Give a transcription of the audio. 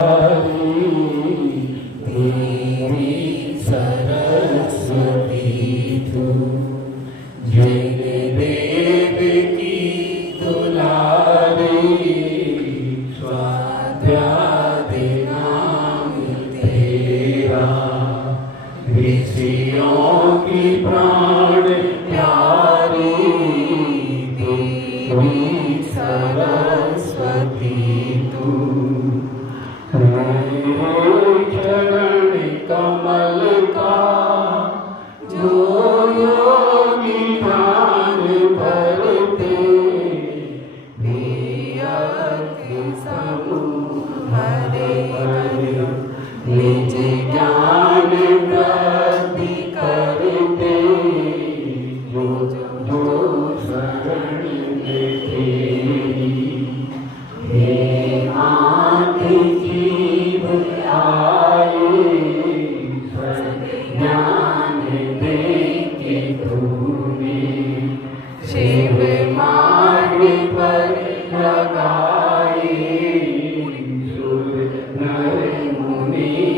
देवी सरस्वती तू जग देव की दुलारी स्वाध्याय नाम तेरा ऋषियों की प्राण प्यारी देवी सरस्वती तू चरण कमल का जो योगी ध्यान धरते समूह हरे हरे निज ज्ञान वृद्धि करते जो जो शरण लेते हे मात जीव आए ज्ञान दे के तूने शिव मार्ग पर लगाए